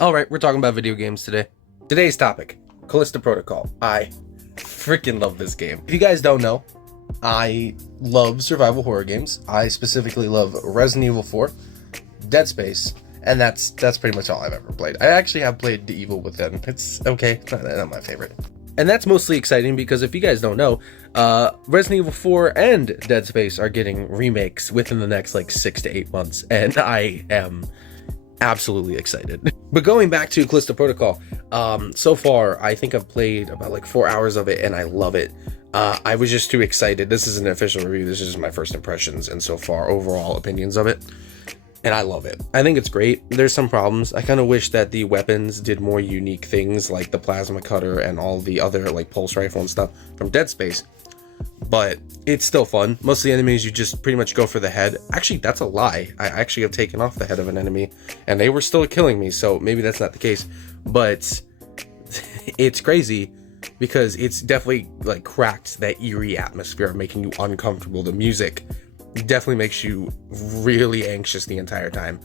Alright, we're talking about video games today. Today's topic, Callisto Protocol. I freaking love this game. If you guys don't know, I love survival horror games. I specifically love Resident Evil 4, Dead Space, and that's pretty much all I've ever played. I actually have played The Evil Within. It's okay, not my favorite. And that's mostly exciting because if you guys don't know, Resident Evil 4 and Dead Space are getting remakes within the next like 6 to 8 months, and I am absolutely excited. But going back to Callisto Protocol, so far I think I've played about like 4 hours of it and I love it. I was just too excited. This is an official review. This is just my first impressions and so far overall opinions of it. And I love it. I think it's great. There's some problems. I kind of wish that the weapons did more unique things like the plasma cutter and all the other like pulse rifle and stuff from Dead Space. But it's still fun. Most of the enemies you just pretty much go for the head. Actually, that's a lie. I actually have taken off the head of an enemy and they were still killing me, so maybe that's not the case. But it's crazy because it's definitely like cracked that eerie atmosphere, making you uncomfortable. The music definitely makes you really anxious the entire time.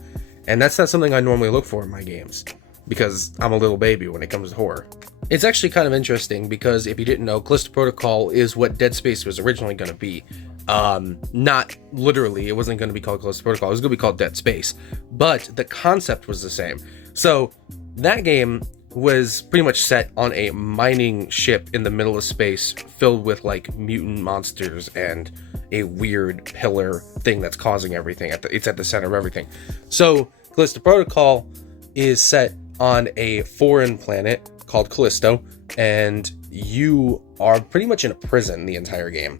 And that's not something I normally look for in my games because I'm a little baby when it comes to horror. It's actually kind of interesting because if you didn't know, Callisto Protocol is what Dead Space was originally going to be. Not literally, it wasn't going to be called Callisto Protocol, it was going to be called Dead Space, but the concept was the same. So that game was pretty much set on a mining ship in the middle of space filled with like mutant monsters and a weird pillar thing that's causing everything. It's at the center of everything. So Callisto Protocol is set on a foreign planet called Callisto, and you are pretty much in a prison the entire game.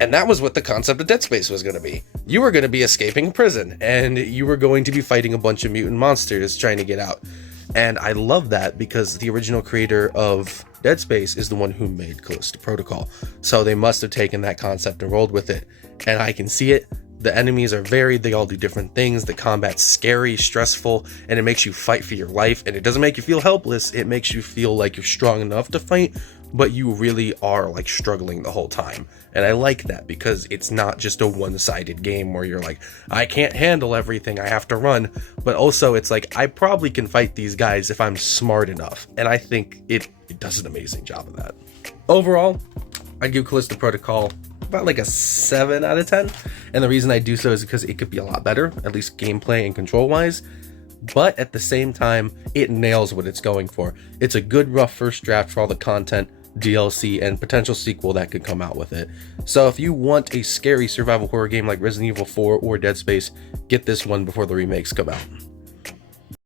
And that was what the concept of Dead Space was going to be. You were going to be escaping prison, and you were going to be fighting a bunch of mutant monsters trying to get out. And I love that because the original creator of Dead Space is the one who made Callisto Protocol. So they must have taken that concept and rolled with it. And I can see it. The enemies are varied, they all do different things, the combat's scary, stressful, and it makes you fight for your life, and it doesn't make you feel helpless, it makes you feel like you're strong enough to fight, but you really are like struggling the whole time. And I like that because it's not just a one-sided game where you're like, I can't handle everything, I have to run, but also it's like, I probably can fight these guys if I'm smart enough, and I think it does an amazing job of that. Overall, I'd give Callisto Protocol about like a 7 out of 10, and the reason I do so is because it could be a lot better, at least gameplay and control wise, but at the same time it nails what it's going for. It's a good rough first draft for all the content, DLC, and potential sequel that could come out with it. So if you want a scary survival horror game like Resident Evil 4 or Dead Space, get this one before the remakes come out.